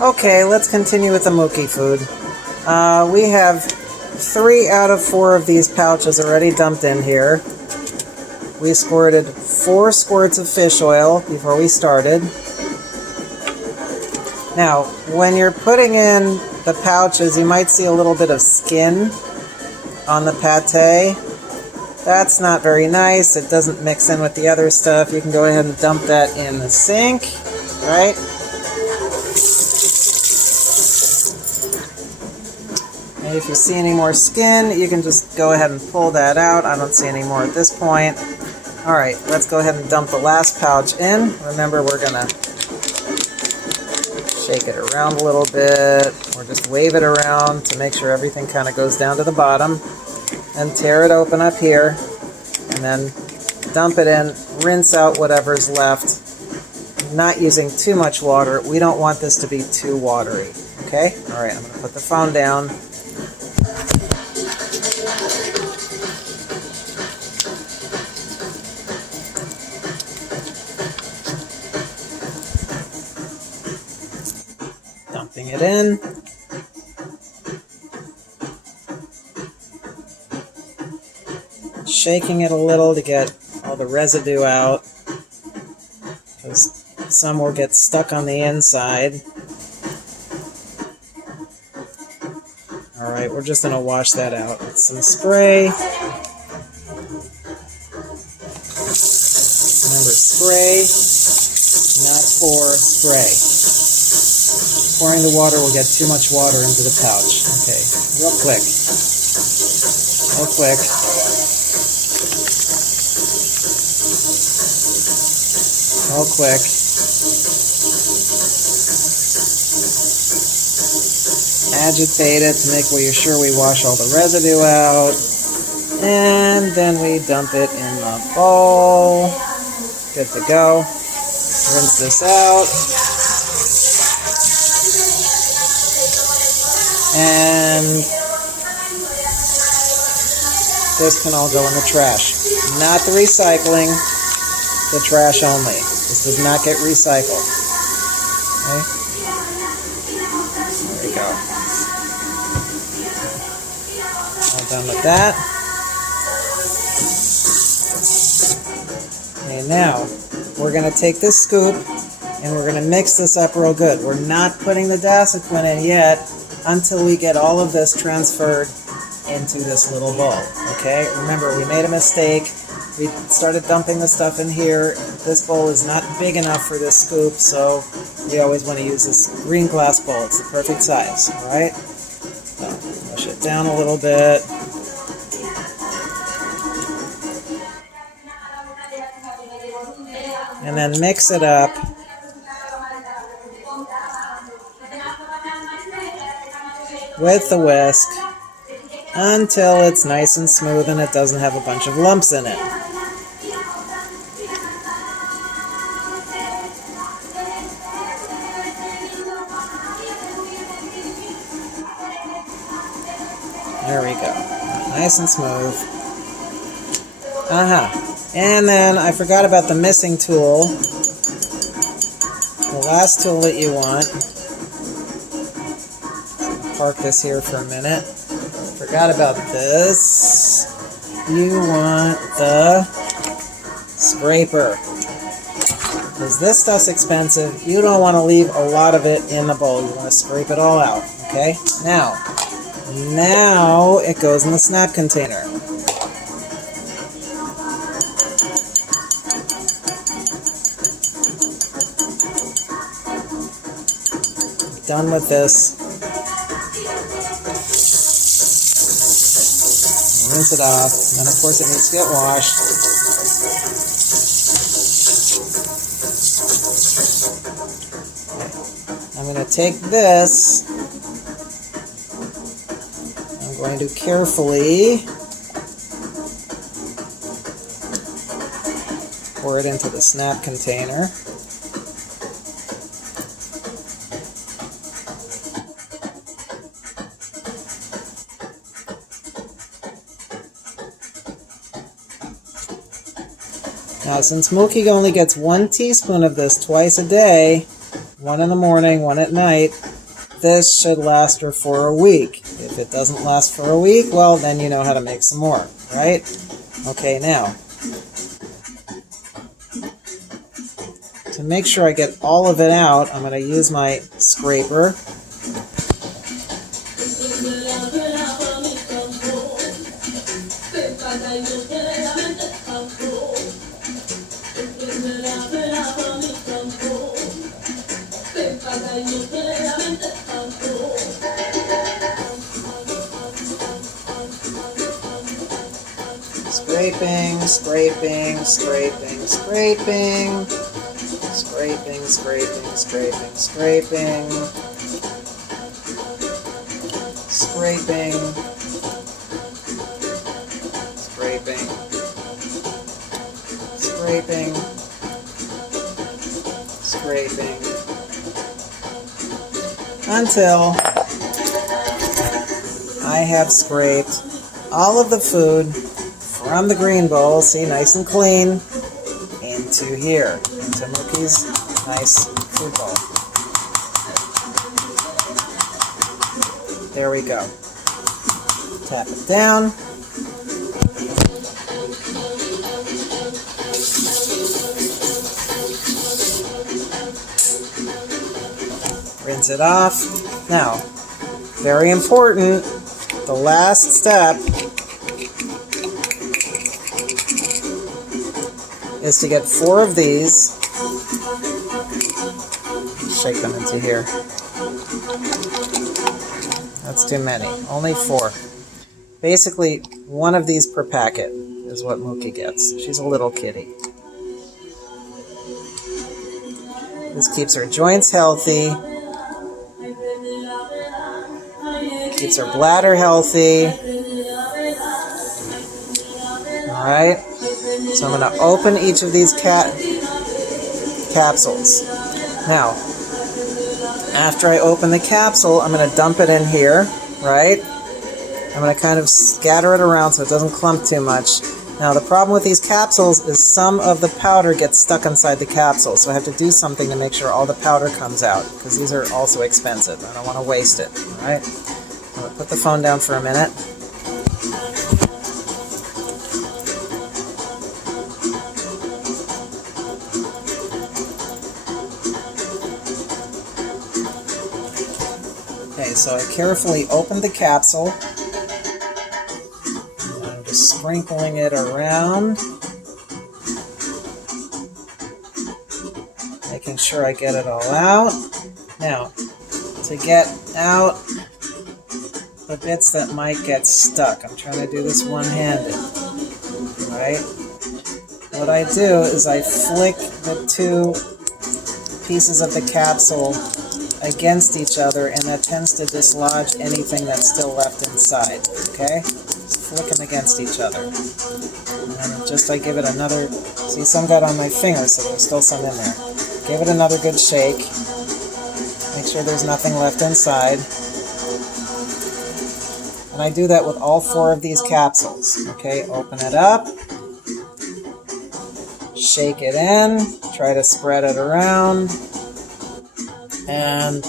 Okay, let's continue with the Mookie food. We have 3 out of 4 of these pouches already dumped in here. We squirted 4 squirts of fish oil before we started. Now, when you're putting in the pouches, you might see a little bit of skin on the pate. That's not very nice. It doesn't mix in with the other stuff. You can go ahead and dump that in the sink, right? And if you see any more skin, you can just go ahead and pull that out. I don't see any more at this point. Alright, let's go ahead and dump the last pouch in. Remember, we're going to shake it around a little bit, or just wave it around to make sure everything kind of goes down to the bottom. And tear it open up here, and then dump it in, rinse out whatever's left. Not using too much water. We don't want this to be too watery. Okay? Alright, I'm going to put the phone down. Dumping it in. Shaking it a little to get all the residue out, because some will get stuck on the inside. Alright, we're just going to wash that out with some spray. Remember, spray, not pour, spray. Pouring the water will get too much water into the pouch. Okay, real quick. Real quick. Real quick. Agitate it to make sure we wash all the residue out. And then we dump it in the bowl. Good to go. Rinse this out. And this can all go in the trash. Not the recycling, the trash only. This does not get recycled. Okay? There we go. All done with that. Okay, now we're going to take this scoop and we're going to mix this up real good. We're not putting the desiquin in yet until we get all of this transferred into this little bowl. Okay? Remember, we made a mistake. We started dumping the stuff in here. This bowl is not big enough for this scoop, so we always want to use this green glass bowl. It's the perfect size, alright? So, push it down a little bit. And then mix it up. With the whisk until it's nice and smooth and it doesn't have a bunch of lumps in it. There we go. Nice and smooth. And then I forgot about the missing tool. The last tool that you want. Park this here for a minute. Forgot about this. You want the scraper. Because this stuff's expensive. You don't want to leave a lot of it in the bowl. You want to scrape it all out. Okay? Now it goes in the snap container. Done with this. Rinse it off. And of course it needs to get washed. I'm going to take this. I'm going to carefully pour it into the snap container. Now, since Mookie only gets 1 teaspoon of this twice a day, one in the morning, one at night. This should last her for a week. If it doesn't last for a week, well, then you know how to make some more, right? Okay, now, to make sure I get all of it out, I'm going to use my scraper. Scraping, scraping, scraping, scraping, scraping, scraping, scraping, scraping, scraping, scraping, scraping, scraping, until I have scraped all of the food from the green bowl, see, nice and clean, into here, into Mookie's nice food bowl. There we go. Tap it down. Rinse it off. Now, very important, the last step is to get 4 of these. Shake them into here. That's too many. Only 4. Basically, 1 of these per packet is what Mookie gets. She's a little kitty. This keeps her joints healthy. Keeps her bladder healthy. Alright? So I'm going to open each of these capsules. Now, after I open the capsule, I'm going to dump it in here, right? I'm going to kind of scatter it around so it doesn't clump too much. Now, the problem with these capsules is some of the powder gets stuck inside the capsule, so I have to do something to make sure all the powder comes out, because these are also expensive. I don't want to waste it, all right? I'm going to put the phone down for a minute. Okay, so I carefully opened the capsule. I'm just sprinkling it around. Making sure I get it all out. Now, to get out the bits that might get stuck, I'm trying to do this one-handed, right? What I do is I flick the 2 pieces of the capsule against each other, and that tends to dislodge anything that's still left inside, okay? Just flick them against each other. And then just I give it another, see, some got on my finger, so there's still some in there. Give it another good shake. Make sure there's nothing left inside. And I do that with all 4 of these capsules, okay? Open it up. Shake it in. Try to spread it around. And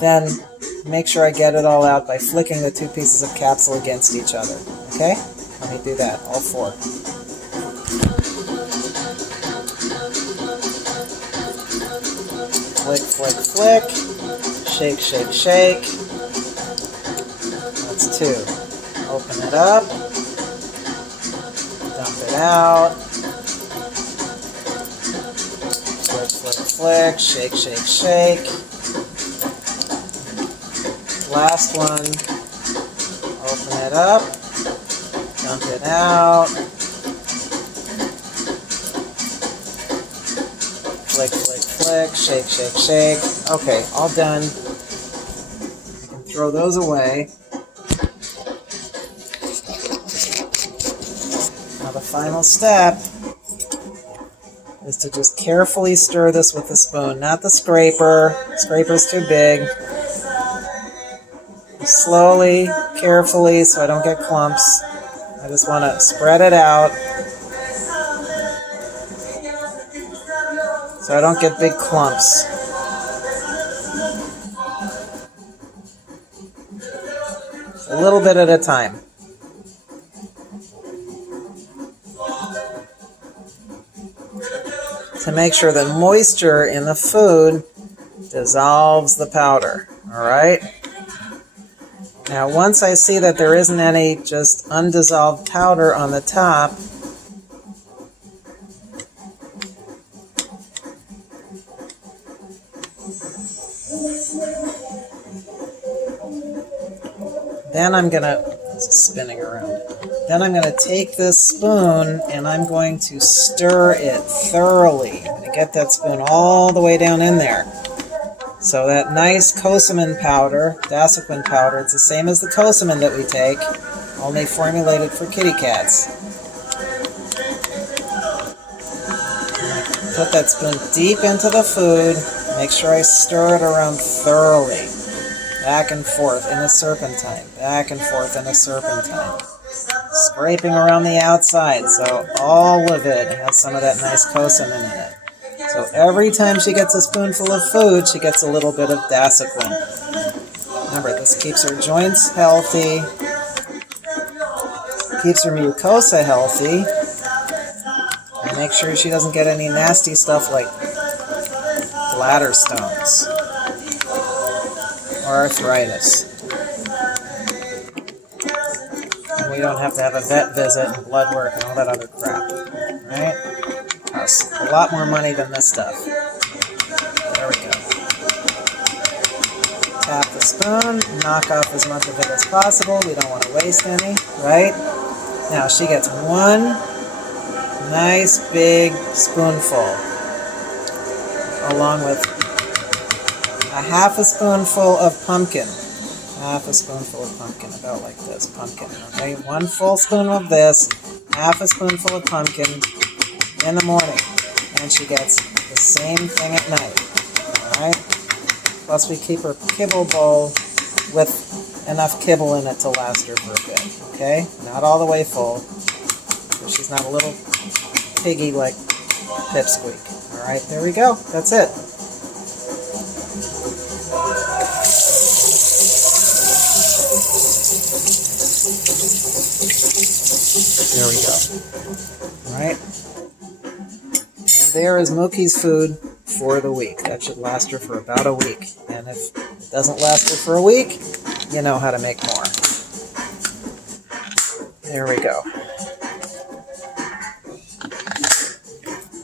then make sure I get it all out by flicking the 2 pieces of capsule against each other. Okay? Let me do that, all 4. Flick, flick, flick. Shake, shake, shake. That's 2. Open it up. Dump it out. Flick, flick, flick. Shake, shake, shake. Last one, open it up, dump it out, flick, flick, flick, shake, shake, shake. Okay, all done. You can throw those away. Now the final step is to just carefully stir this with the spoon, not the scraper. Scraper's too big. Slowly, carefully, so I don't get clumps. I just want to spread it out so I don't get big clumps. a little bit at a time. To make sure the moisture in the food dissolves the powder. All right? Now, once I see that there isn't any just undissolved powder on the top, then I'm going to, this is spinning around, then I'm going to take this spoon and I'm going to stir it thoroughly. I'm going to get that spoon all the way down in there. So that nice Cosamin powder, Dasaquin powder, it's the same as the Cosamin that we take, only formulated for kitty cats. Put that spoon deep into the food. Make sure I stir it around thoroughly. Back and forth in a serpentine. Back and forth in a serpentine. Scraping around the outside so all of it has some of that nice Cosamin in it. So every time she gets a spoonful of food, she gets a little bit of Dasaquin. Remember, this keeps her joints healthy, keeps her mucosa healthy, and make sure she doesn't get any nasty stuff like bladder stones or arthritis. And we don't have to have a vet visit and blood work and all that other crap, right? Costs a lot more money than this stuff. There we go. Tap the spoon, knock off as much of it as possible. We don't want to waste any, right? Now she gets one nice big spoonful, along with a half a spoonful of pumpkin. Half a spoonful of pumpkin, about like this, pumpkin. Okay, one full spoon of this, half a spoonful of pumpkin in the morning, and she gets the same thing at night. Alright? Plus we keep her kibble bowl with enough kibble in it to last her for a bit. Okay? Not all the way full, so she's not a little piggy like Pipsqueak. Alright, there we go. That's it. There we go. Alright? And there is Mookie's food for the week. That should last her for about a week. And if it doesn't last her for a week, you know how to make more. There we go.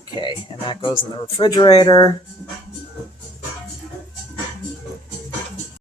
Okay, and that goes in the refrigerator.